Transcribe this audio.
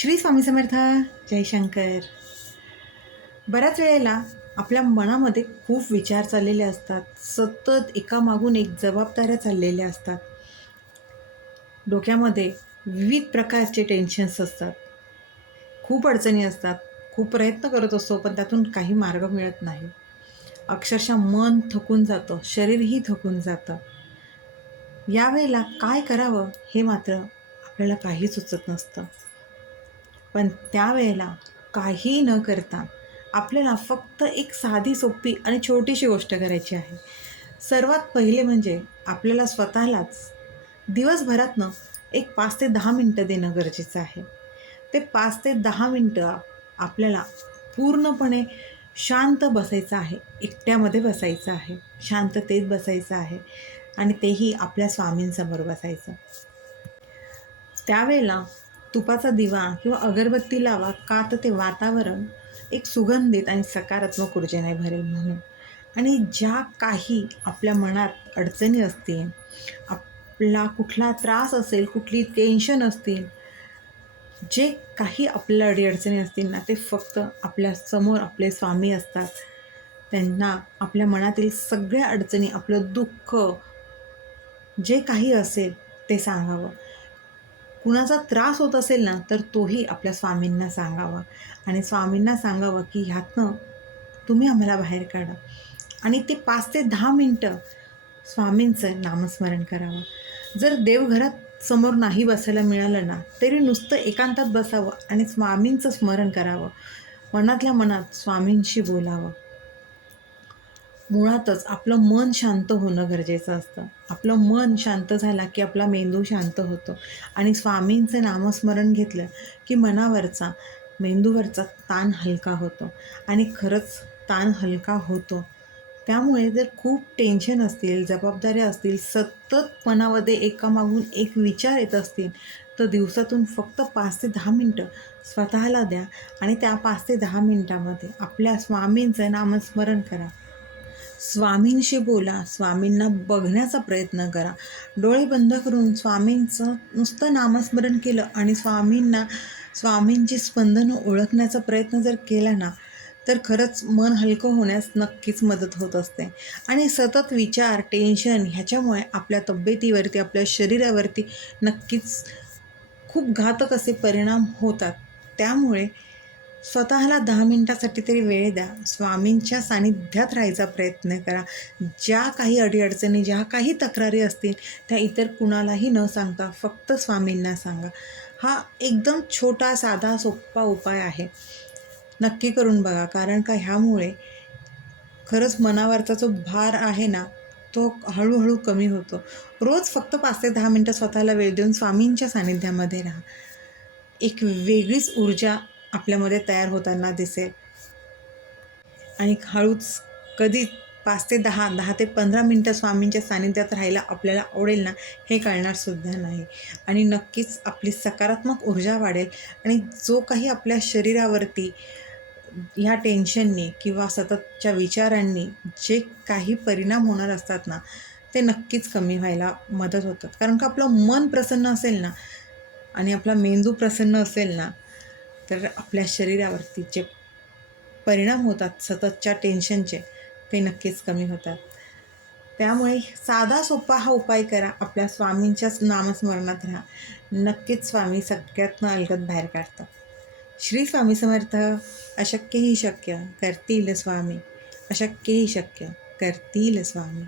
श्री स्वामी समर्थ. जय शंकर. बऱ्याच वेळेला आपल्या मनामध्ये खूप विचार चाललेले असतात. सतत एकामागून एक जबाबदाऱ्या चाललेल्या असतात. डोक्यामध्ये विविध प्रकारचे टेन्शन्स असतात. खूप अडचणी असतात. खूप प्रयत्न करत असतो, पण त्यातून काही मार्ग मिळत नाही. अक्षरशः मन थकून जातं, शरीरही थकून जातं. यावेळेला काय करावं हे मात्र आपल्याला काही सुचत नसतं. पण त्यावेळेला काही न करता आपल्याला फक्त एक साधी सोपी आणि छोटीशी गोष्ट करायची आहे. सर्वात पहिले म्हणजे आपल्याला स्वतःलाच दिवसभरातनं एक 5 ते 10 मिनटं देणं गरजेचं आहे. ते 5 ते 10 मिनटं आपल्याला पूर्णपणे शांत बसायचं आहे. एकट्यामध्ये बसायचं आहे. शांततेत बसायचं आहे आणि तेही आपल्या स्वामींसमोर बसायचं. त्यावेळेला तुपाचा दिवा किंवा अगरबत्ती लावा, का तर ते वातावरण एक सुगंधित आणि सकारात्मक ऊर्जेने भरेल म्हणून. आणि ज्या काही आपल्या मनात अडचणी असतील, आपला कुठला त्रास असेल, कुठली टेन्शन असतील, जे काही आपल्या अडीअडचणी असतील ना, ते फक्त आपल्यासमोर आपले स्वामी असतात. त्यांना आपल्या मनातील सगळ्या अडचणी, आपलं दुःख जे काही असेल ते सांगावं. कुणाचा त्रास होत असेल ना, तर तोही आपल्या स्वामींना सांगावा आणि स्वामींना सांगावं की ह्यातनं तुम्ही आम्हाला बाहेर काढा. आणि ते 5 ते 10 मिनटं स्वामींचं नामस्मरण करावं. जर देवघरात समोर नाही बसायला मिळालं ना, तरी नुसतं एकांतात बसावं आणि स्वामींचं स्मरण करावं. मनातल्या मनात स्वामींशी बोलावं. मुळातच आपलं मन शांत होणं गरजेचं असतं. आपलं मन शांत झाला की आपला मेंदू शांत होतो आणि स्वामींचं नामस्मरण घेतलं की मनावरचा, मेंदूवरचा ताण हलका होतो आणि खरंच ताण हलका होतो. त्यामुळे जर खूप टेन्शन असतील, जबाबदाऱ्या असतील, सतत मनामध्ये एकामागून एक विचार येत असतील, तर दिवसातून फक्त 5 ते 10 मिनटं स्वतःला द्या आणि त्या 5 ते 10 मिनटामध्ये आपल्या स्वामींचं नामस्मरण करा. स्वामींशी बोला, स्वामींना बघण्याचा प्रयत्न करा. डोळे बंद करून स्वामींचं नुसतं नामस्मरण केलं आणि स्वामींची स्पंदनं ओळखण्याचा प्रयत्न जर केला ना, तर खरंच मन हलकं होण्यास नक्कीच मदत होत असते. आणि सतत विचार, टेन्शन ह्याच्यामुळे आपल्या तब्येतीवरती, आपल्या शरीरावरती नक्कीच खूप घातक असे परिणाम होतात. त्यामुळे स्वतःला 10 मिनिटासाठी तरी वेळ द्या. स्वामींच्या सानिध्यात राहायचा प्रयत्न करा. ज्या काही अडीअडचणी, ज्या काही तक्रारी असतील, त्या इतर कुणालाही न सांगता फक्त स्वामींना सांगा. हा एकदम छोटा, साधा, सोपा उपाय आहे. नक्की करून बघा. कारण का ह्यामुळे खरंच मनावरचा जो भार आहे ना, तो हळूहळू कमी होतो. रोज फक्त 5 ते 10 मिनटं स्वतःला वेळ देऊन स्वामींच्या सानिध्यामध्ये राहा. एक वेगळीच ऊर्जा आपल्यामध्ये तयार होताना दिसेल आणि हळूच कधी 5 ते 10, 10 ते 15 मिनटं स्वामींच्या सानिध्यात राहायला आपल्याला आवडेल ना, हे कळणारसुद्धा नाही. आणि नक्कीच आपली सकारात्मक ऊर्जा वाढेल आणि जो काही आपल्या शरीरावरती ह्या टेन्शनने किंवा सततच्या विचारांनी जे काही परिणाम होणार असतात ना, ते नक्कीच कमी व्हायला मदत होतात. कारण का आपलं मन प्रसन्न असेल ना आणि आपला मेंदू प्रसन्न असेल ना, तर आपल्या शरीरावरती जे परिणाम होतात सततच्या टेन्शनचे, ते नक्कीच कमी होतात. त्यामुळे साधा सोपा हा उपाय करा. आपल्या स्वामींच्याच नामस्मरणात राहा. नक्कीच स्वामी सगळ्यातनं अलगद बाहेर काढतात. श्री स्वामी समर्थ. अशक्य ही शक्य करतील स्वामी. अशक्य ही शक्य करतील स्वामी.